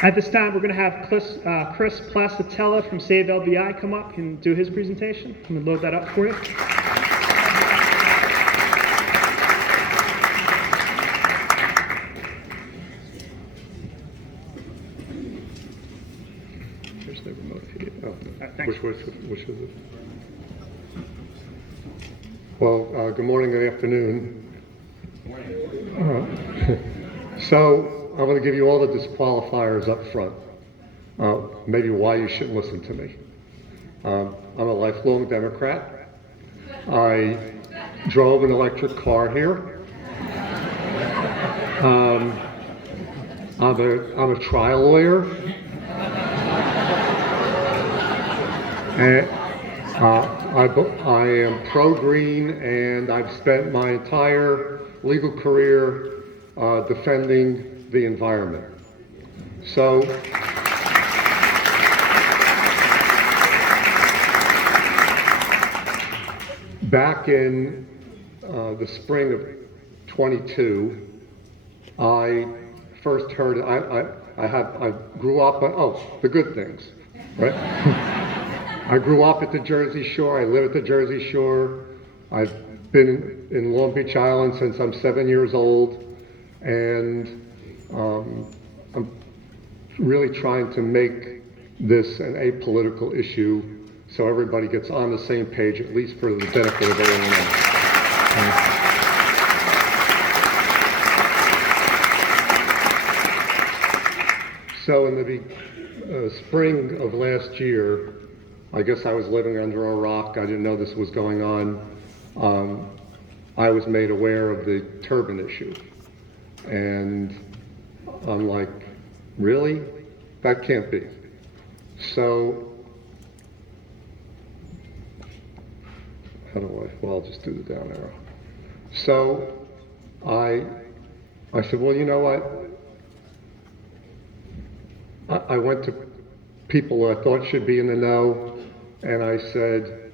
At this time, we're going to have Chris Placitella from Save LBI come up and do his presentation. I'm going to load that up for you. There's the remote video. Oh, thanks. Which is it? Well, good morning, good afternoon. Good morning. So, I'm going to give you all the disqualifiers up front. Maybe why you shouldn't listen to me. I'm a lifelong Democrat. I drove an electric car here. I'm a trial lawyer. And I am pro-green, and I've spent my entire legal career defending the environment. So, back in the spring of 22, I first heard, I grew up, the good things, right? I grew up at the Jersey Shore. I live at the Jersey Shore. I've been in Long Beach Island since I'm 7 years old, and I'm really trying to make this an apolitical issue so everybody gets on the same page, at least for the benefit of everyone else. So in the spring of last year, I guess I was living under a rock. I didn't know this was going on. I was made aware of the turbine issue. And I'm like, really? That can't be. So, I'll just do the down arrow. So, I said, well, you know what? I went to people I thought should be in the know, and I said,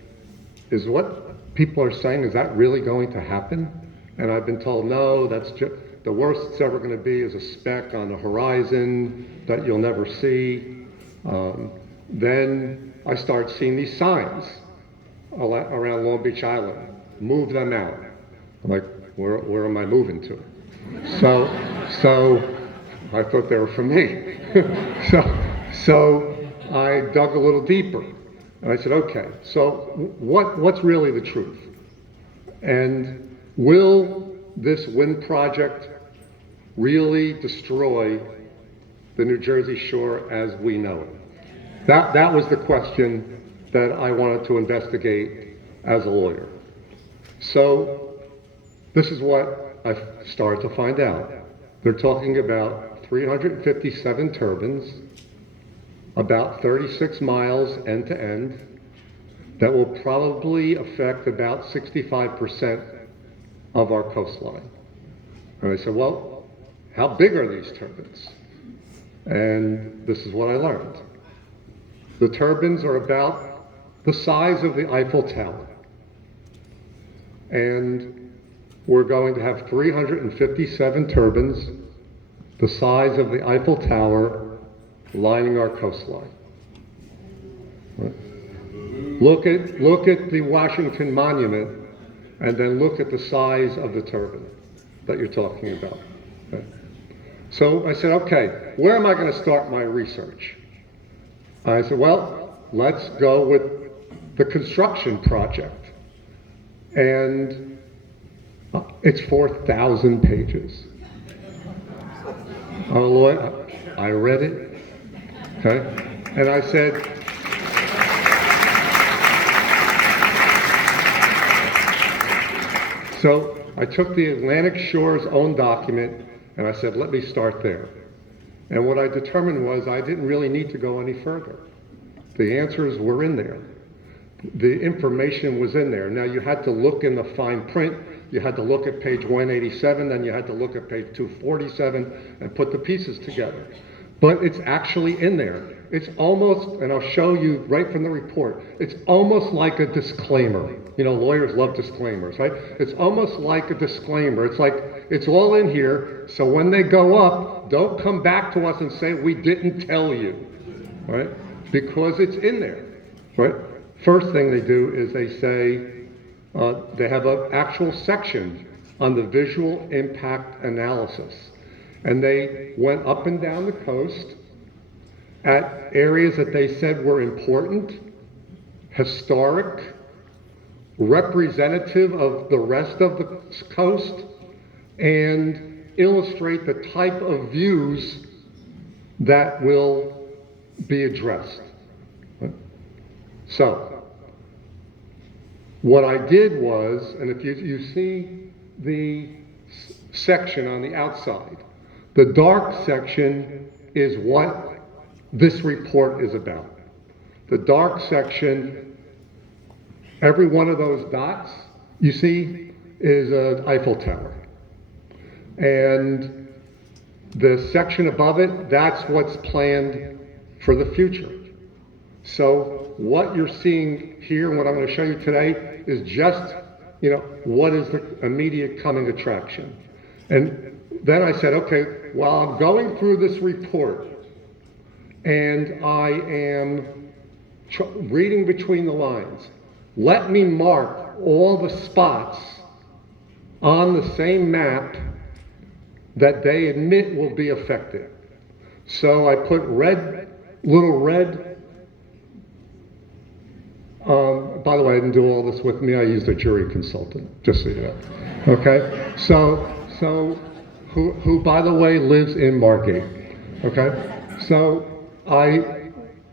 is what people are saying, is that really going to happen? And I've been told, no, that's just, the worst it's ever going to be is a speck on the horizon that you'll never see. Then I start seeing these signs around Long Beach Island. Move them out. I'm like, where am I moving to? So I thought they were for me. So I dug a little deeper. And I said, okay, so what's really the truth? And will this wind project really destroy the New Jersey Shore as we know it? That was the question that I wanted to investigate as a lawyer. So this is what I started to find out. They're talking about 357 turbines, about 36 miles end to end, that will probably affect about 65% of our coastline. And I said, well, how big are these turbines? And this is what I learned. The turbines are about the size of the Eiffel Tower. And we're going to have 357 turbines the size of the Eiffel Tower lining our coastline. Right? Look at the Washington Monument, and then look at the size of the turbine that you're talking about. Okay? So I said, okay, where am I going to start my research? I said, well, let's go with the construction project. And it's 4,000 pages. Oh, Lord, I read it, okay? And I said, so I took the Atlantic Shore's own document, and I said, let me start there. And what I determined was I didn't really need to go any further. The answers were in there. The information was in there. Now, you had to look in the fine print. You had to look at page 187, then you had to look at page 247 and put the pieces together. But it's actually in there. it's almost, and I'll show you right from the report, it's almost like a disclaimer. You know, lawyers love disclaimers, right? It's almost like a disclaimer. It's like, it's all in here, so when they go up, don't come back to us and say, we didn't tell you, right? Because it's in there, right? First thing they do is they say, they have an actual section on the visual impact analysis. And they went up and down the coast at areas that they said were important, historic, representative of the rest of the coast, and illustrate the type of views that will be addressed. So, what I did was, and if you see the section on the outside, the dark section is what this report is about. The dark section, every one of those dots you see is an Eiffel Tower. And the section above it, that's what's planned for the future. So what you're seeing here, and what I'm going to show you today, is just, you know, what is the immediate coming attraction. And then I said, okay, while I'm going through this report, and I am reading between the lines, let me mark all the spots on the same map that they admit will be affected. So I put little red, by the way, I didn't do all this with me, I used a jury consultant, just so you know. Okay? So who by the way lives in Margate. Okay? So I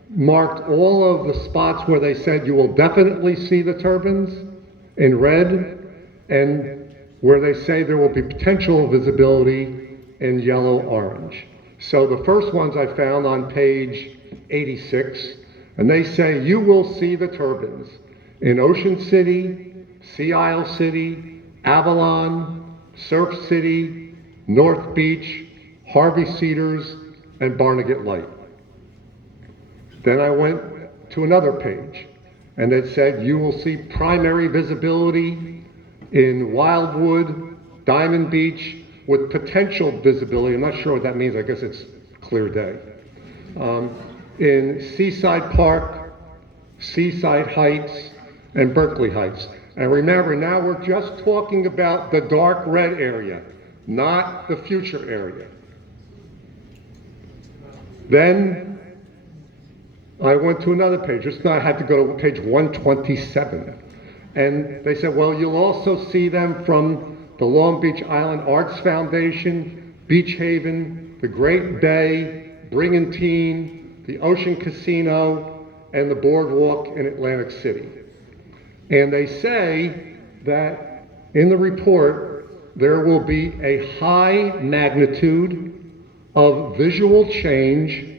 marked all of the spots where they said you will definitely see the turbines in red, and where they say there will be potential visibility in yellow-orange. So the first ones I found on page 86, and they say you will see the turbines in Ocean City, Sea Isle City, Avalon, Surf City, North Beach, Harvey Cedars, and Barnegat Light. Then I went to another page, and it said you will see primary visibility in Wildwood, Diamond Beach, with potential visibility. I'm not sure what that means. I guess it's clear day. In Seaside Park, Seaside Heights, and Berkeley Heights. And remember, now we're just talking about the dark red area, not the future area. Then I went to another page. Just now I had to go to page 127. And they said, well, you'll also see them from the Long Beach Island Arts Foundation, Beach Haven, the Great Bay, Brigantine, the Ocean Casino, and the Boardwalk in Atlantic City. And they say that in the report, there will be a high magnitude of visual change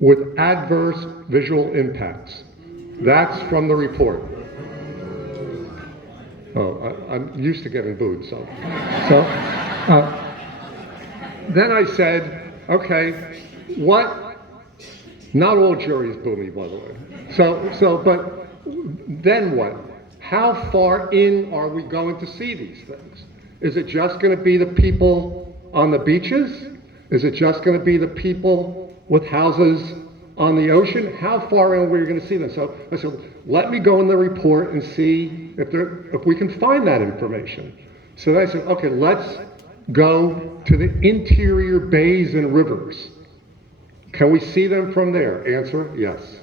with adverse visual impacts. That's from the report. Oh, I'm used to getting booed, so. Then I said, okay, what? Not all juries boo me, by the way. But then what? How far in are we going to see these things? Is it just going to be the people on the beaches? Is it just going to be the people with houses on the ocean? How far in are we going to see them? So I said, let me go in the report and see if we can find that information. So I said, okay, let's go to the interior bays and rivers. Can we see them from there? Answer, yes.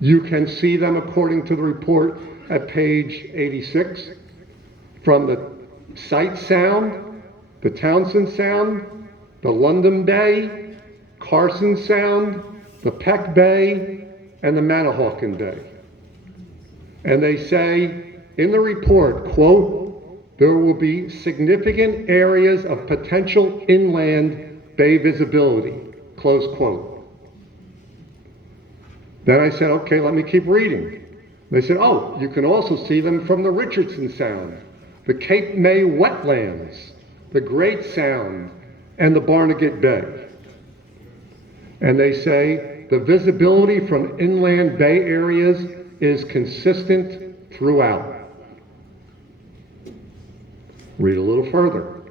You can see them according to the report at page 86 from the Sight Sound, the Townsend Sound, the London Bay, Carson Sound, the Peck Bay, and the Manahawkin Bay. And they say in the report, quote, there will be significant areas of potential inland bay visibility, close quote. Then I said, okay, let me keep reading. They said, oh, you can also see them from the Richardson Sound, the Cape May wetlands, the Great Sound, and the Barnegat Bay. And they say the visibility from inland bay areas is consistent throughout. Read a little further.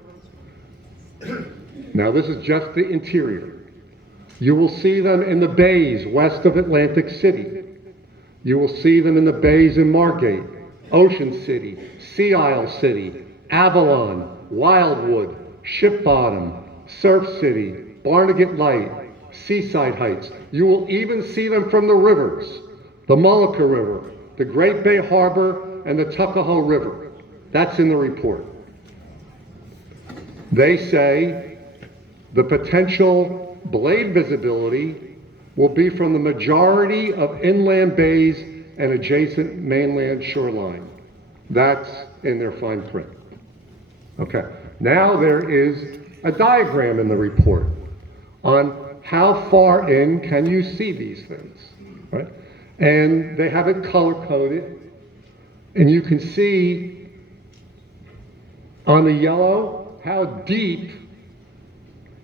Now this is just the interior. You will see them in the bays west of Atlantic City. You will see them in the bays in Margate, Ocean City, Sea Isle City, Avalon, Wildwood, Ship Bottom, Surf City, Barnegat Light, Seaside Heights. You will even see them from the rivers, the Mullica River, the Great Bay Harbor, and the Tuckahoe River. That's in the report. They say the potential blade visibility will be from the majority of inland bays and adjacent mainland shoreline. That's in their fine print. Okay, now there is a diagram in the report on how far in can you see these things, right? And they have it color-coded, and you can see on the yellow how deep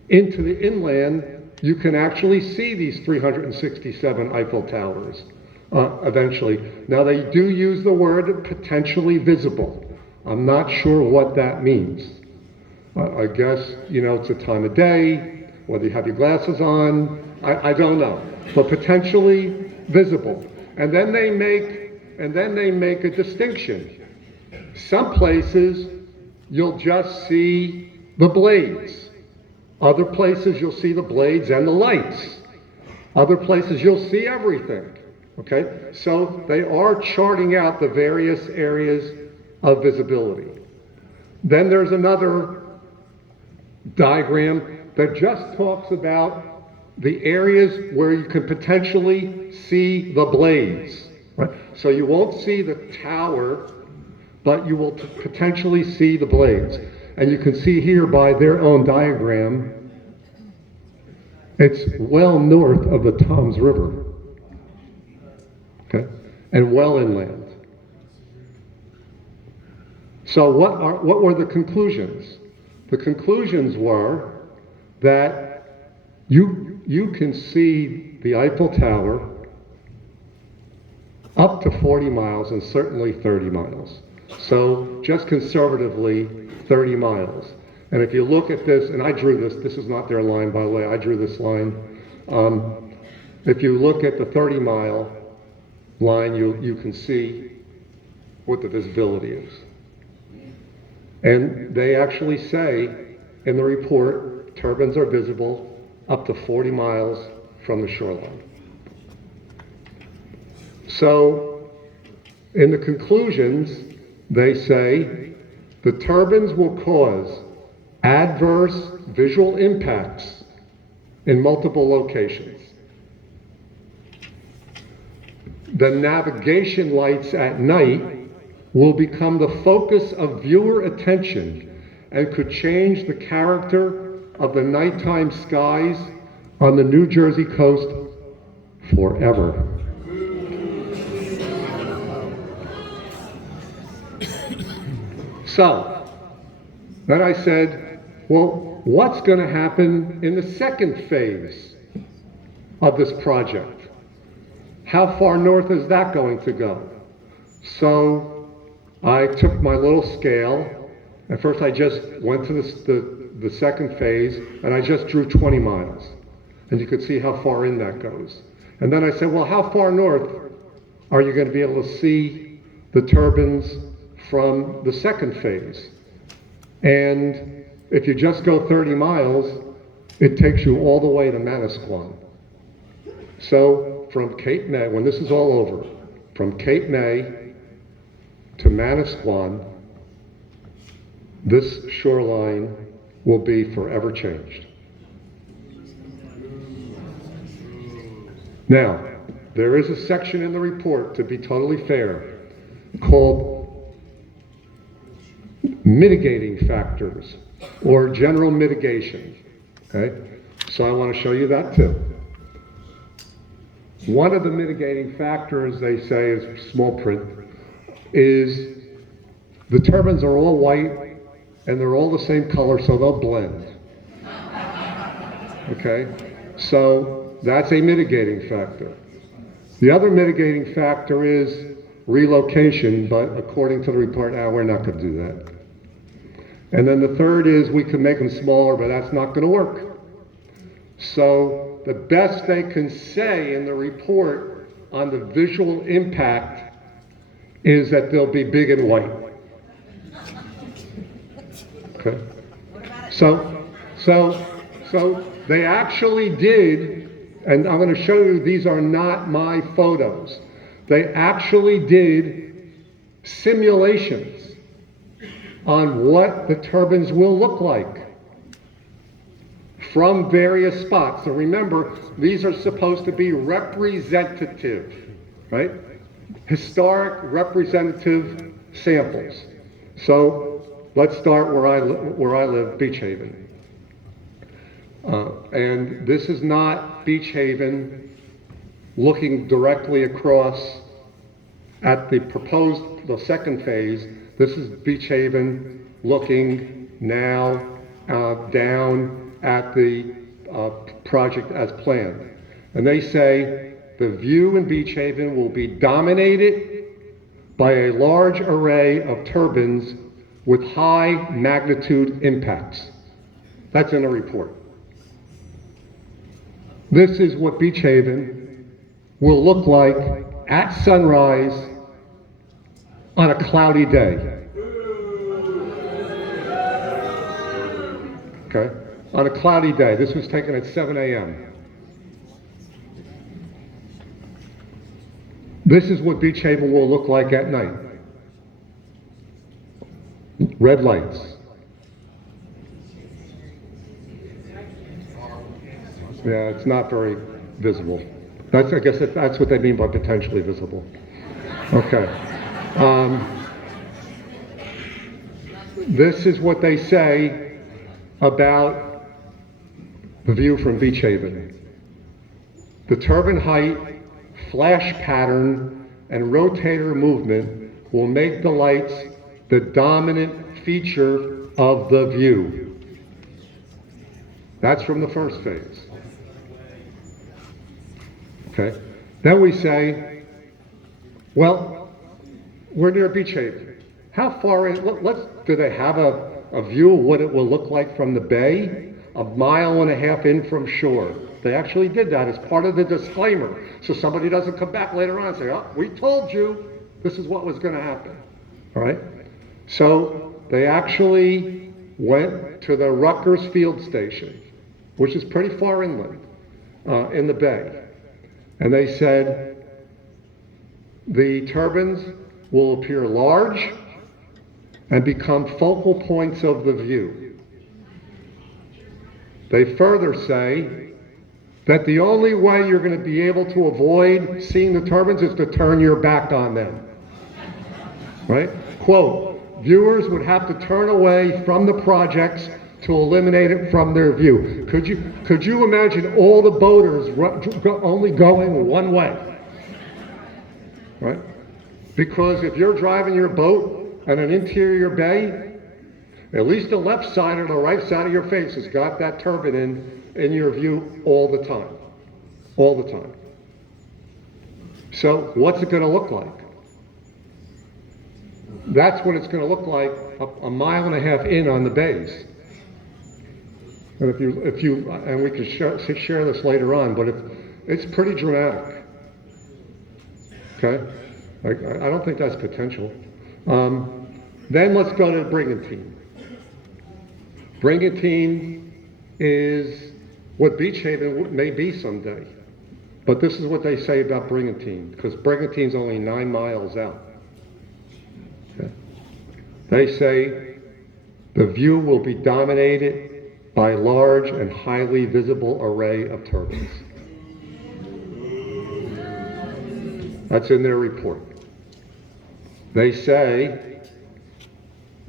into the inland you can actually see these 367 Eiffel Towers eventually. Now they do use the word potentially visible. I'm not sure what that means. I guess, you know, it's a time of day, whether you have your glasses on, I don't know. But potentially visible. And then they make a distinction. Some places you'll just see the blades. Other places you'll see the blades and the lights. Other places you'll see everything. Okay? So they are charting out the various areas of visibility. Then there's another diagram that just talks about the areas where you can potentially see the blades. Right? So you won't see the tower, but you will potentially see the blades. And you can see here by their own diagram, it's well north of the Toms River, okay, and well inland. So what were the conclusions? The conclusions were that you can see the Eiffel Tower up to 40 miles and certainly 30 miles. So just conservatively, 30 miles. And if you look at this, and I drew this is not their line, by the way, I drew this line. If you look at the 30-mile line, you can see what the visibility is. And they actually say in the report, turbines are visible up to 40 miles from the shoreline. So in the conclusions, they say the turbines will cause adverse visual impacts in multiple locations. The navigation lights at night will become the focus of viewer attention and could change the character of the nighttime skies on the New Jersey coast forever. So, then I said, well, what's going to happen in the second phase of this project? How far north is that going to go? So, I took my little scale. At first I just went to the second phase, and I just drew 20 miles. And you could see how far in that goes. And then I said, well, how far north are you going to be able to see the turbines from the second phase? And if you just go 30 miles, it takes you all the way to Manasquan. So from Cape May, when this is all over, from Cape May to Manasquan, this shoreline will be forever changed. Now, there is a section in the report, to be totally fair, called mitigating factors or general mitigation. Okay? So I want to show you that too. One of the mitigating factors, they say, is small print, is the turbines are all white and they're all the same color, so they'll blend. Okay? So that's a mitigating factor. The other mitigating factor is relocation, but according to the report now, we're not going to do that. And then the third is we can make them smaller, but that's not going to work. So the best they can say in the report on the visual impact is that they'll be big and white. Okay. So they actually did, and I'm going to show you these are not my photos. They actually did simulations on what the turbines will look like from various spots. So remember, these are supposed to be representative, right? Historic representative samples. So let's start where I live, Beach Haven. And this is not Beach Haven looking directly across at the second phase. This is Beach Haven looking now down at the project as planned. And they say the view in Beach Haven will be dominated by a large array of turbines with high magnitude impacts. That's in the report. This is what Beach Haven will look like at sunrise on a cloudy day. Okay? On a cloudy day. This was taken at 7 a.m. This is what Beach Haven will look like at night. Red lights. Yeah, it's not very visible. I guess that's what they mean by potentially visible. Okay. This is what they say about the view from Beach Haven. The turbine height, flash pattern, and rotator movement will make the lights the dominant feature of the view. That's from the first phase. Okay. Then we say, well, we're near Beach Haven. How far in? Do they have a view of what it will look like from the bay? 1.5 miles in from shore. They actually did that as part of the disclaimer, so somebody doesn't come back later on and say, "Oh, we told you this is what was going to happen." All right. So they actually went to the Rutgers Field Station, which is pretty far inland in the bay. And they said the turbines will appear large and become focal points of the view. They further say that the only way you're going to be able to avoid seeing the turbines is to turn your back on them. Right? Quote, viewers would have to turn away from the projects to eliminate it from their view. Could you imagine all the boaters only going one way? Right? Because if you're driving your boat in an interior bay, at least the left side or the right side of your face has got that turbine in your view all the time. All the time. So what's it going to look like? That's what it's going to look like 1.5 miles in on the bays. And if you, and we can share this later on, but it's pretty dramatic. Okay, I don't think that's potential. Then let's go to Brigantine. Brigantine is what Beach Haven may be someday, but this is what they say about Brigantine, because Brigantine's only 9 miles out. Okay. They say the view will be dominated by a large and highly visible array of turbines. That's in their report. They say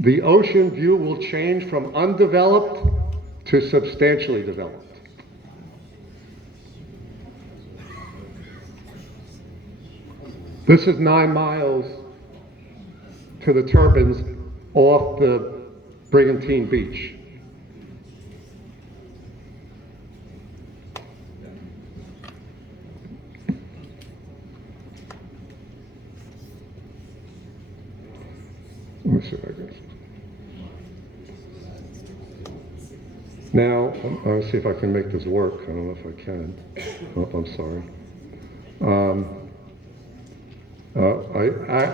the ocean view will change from undeveloped to substantially developed. This is 9 miles to the turbines off the Brigantine Beach. me see if I can. Now, I'm going to see if I can make this work. I don't know if I can. Oh, I'm sorry.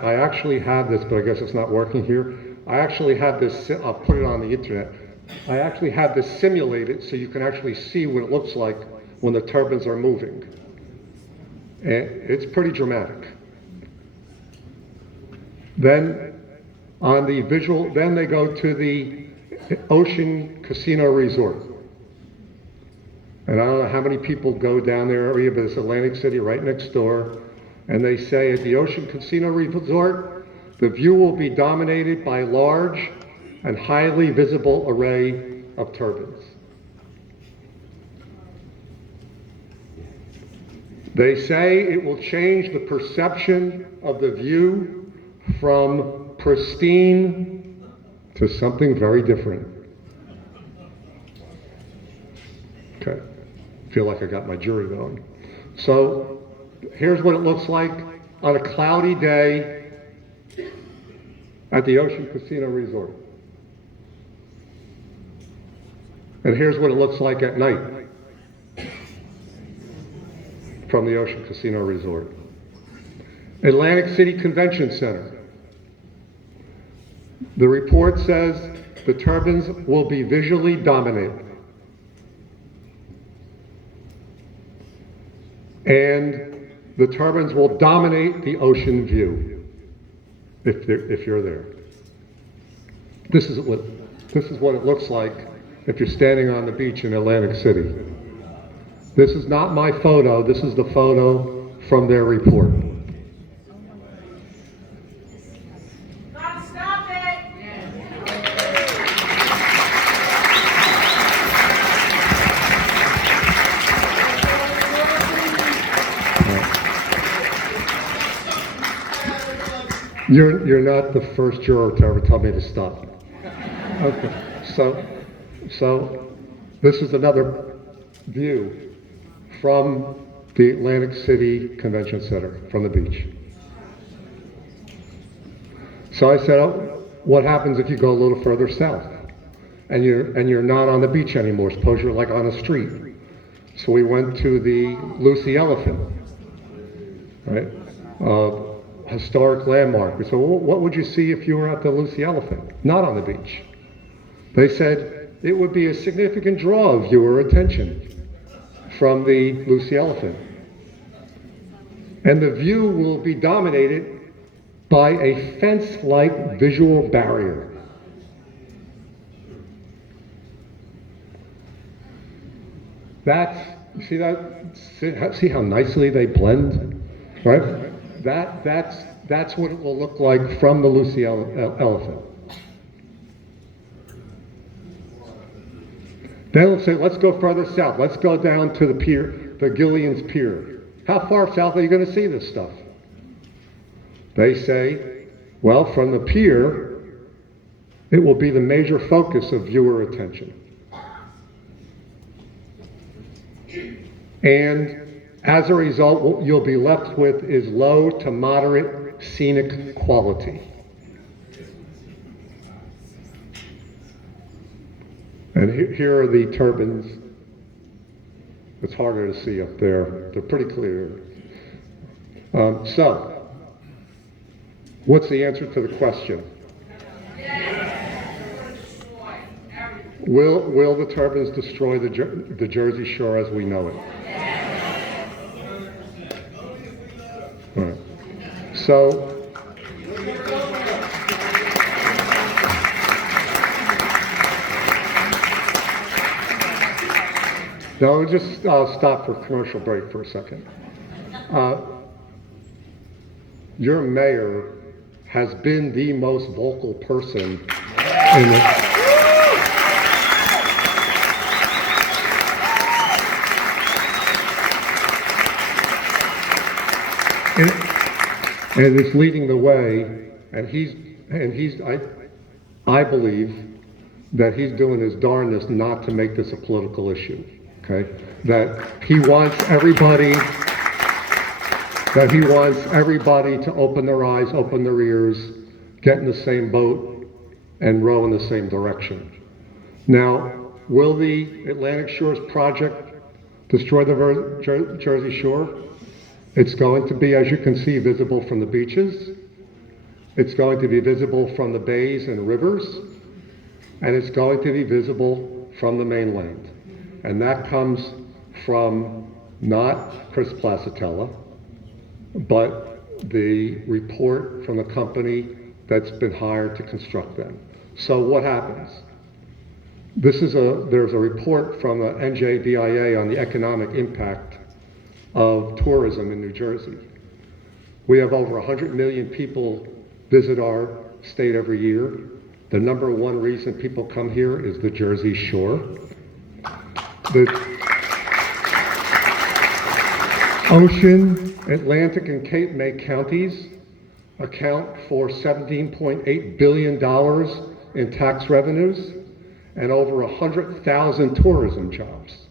I actually have this, but I guess it's not working here. I actually have this, I'll put it on the internet. I actually have this simulated so you can actually see what it looks like when the turbines are moving. And it's pretty dramatic. Then on the visual, then they go to the Ocean Casino Resort. And I don't know how many people go down there every year, but it's Atlantic City right next door. And they say at the Ocean Casino Resort, the view will be dominated by a large and highly visible array of turbines. They say it will change the perception of the view from pristine to something very different. Okay, feel like I got my jury going. So here's what it looks like on a cloudy day at the Ocean Casino Resort. And here's what it looks like at night from the Ocean Casino Resort. Atlantic City Convention Center. The report says the turbines will be visually dominated. And the turbines will dominate the ocean view if you're there. This is what it looks like if you're standing on the beach in Atlantic City. This is not my photo, this is the photo from their report. Stop it! You're not the first juror to ever tell me to stop. Okay, so this is another view from the Atlantic City Convention Center, from the beach. So I said, oh, what happens if you go a little further south and you're not on the beach anymore? Suppose you're like on a street. So we went to the Lucy Elephant, right? Historic landmark. We said, well, what would you see if you were at the Lucy Elephant, not on the beach? They said it would be a significant draw of viewer attention from the Lucy Elephant. And the view will be dominated by a fence-like visual barrier. See that? See how nicely they blend, right? That's what it will look like from the Lucy Elephant. Then let's say, let's go further south. Let's go down to the pier, the Gillian's Pier. How far south are you going to see this stuff? They say, well, from the pier, it will be the major focus of viewer attention. And as a result, what you'll be left with is low to moderate scenic quality. And here are the turbines. It's harder to see up there. They're pretty clear. So, what's the answer to the question? Will the turbines destroy the Jersey Shore as we know it? All right. So, no, just stop for commercial break for a second. Your mayor has been the most vocal person in the... And it's leading the way, I believe that he's doing his darndest not to make this a political issue. Okay, that he wants everybody to open their eyes, open their ears, get in the same boat, and row in the same direction. Now, will the Atlantic Shores project destroy the Jersey Shore? It's going to be, as you can see, visible from the beaches. It's going to be visible from the bays and rivers. And it's going to be visible from the mainland. And that comes from not Chris Placitella, but the report from the company that's been hired to construct them. So what happens? There's a report from the NJBIA on the economic impact of tourism in New Jersey. We have over 100 million people visit our state every year. The number one reason people come here is the Jersey Shore. The Ocean, Atlantic, and Cape May counties account for $17.8 billion in tax revenues, and over 100,000 tourism jobs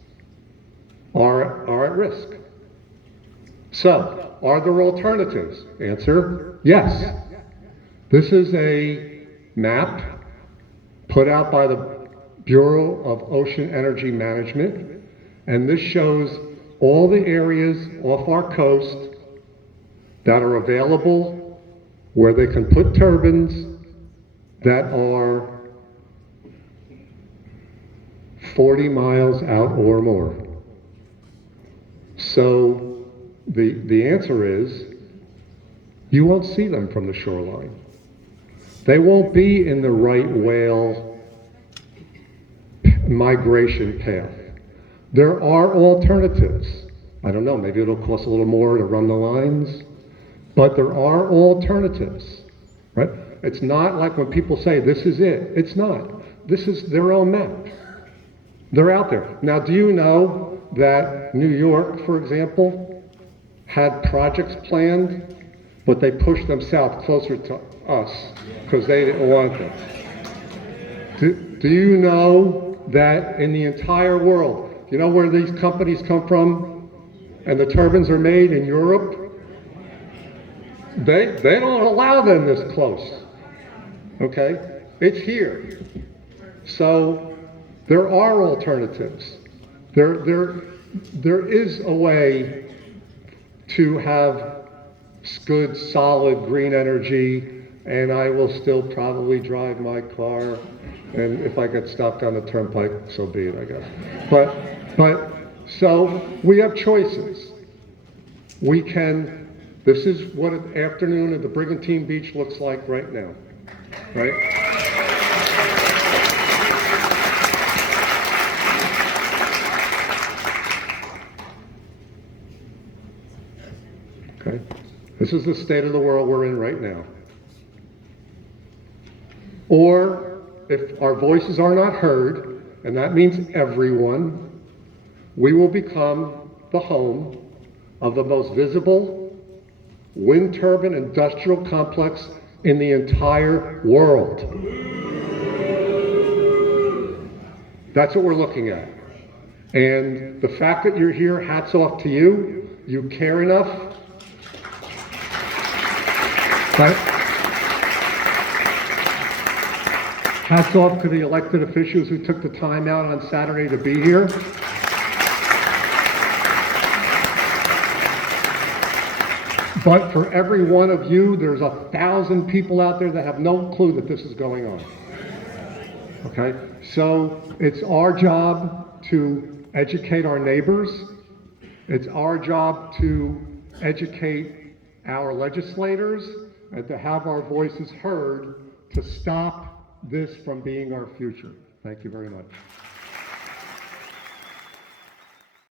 are at risk. So, are there alternatives? Answer, yes. This is a map put out by the Bureau of Ocean Energy Management, and this shows all the areas off our coast that are available where they can put turbines that are 40 miles out or more. So the answer is you won't see them from the shoreline. They won't be in the right whale migration path. There are alternatives. I don't know, maybe it'll cost a little more to run the lines, but there are alternatives, right? It's not like when people say this is it. It's not. This is their own map. They're out there. Now, do you know that New York, for example, had projects planned, but they pushed them south closer to us because they didn't want them? Do you know that in the entire world, you know where these companies come from and the turbines are made in Europe? They don't allow them this close. Okay? It's here. So there are alternatives. There is a way to have good, solid green energy, and I will still probably drive my car, and if I get stopped on the turnpike, so be it, I guess. So we have choices. We can, this is what an afternoon at the Brigantine Beach looks like right now, right? Okay, this is the state of the world we're in right now. Or if our voices are not heard, and that means everyone, we will become the home of the most visible wind turbine industrial complex in the entire world. That's what we're looking at. And the fact that you're here, hats off to you. You care enough. Hats off to the elected officials who took the time out on Saturday to be here. But for every one of you, there's 1,000 people out there that have no clue that this is going on. Okay? So it's our job to educate our neighbors. It's our job to educate our legislators and to have our voices heard to stop this from being our future. Thank you very much.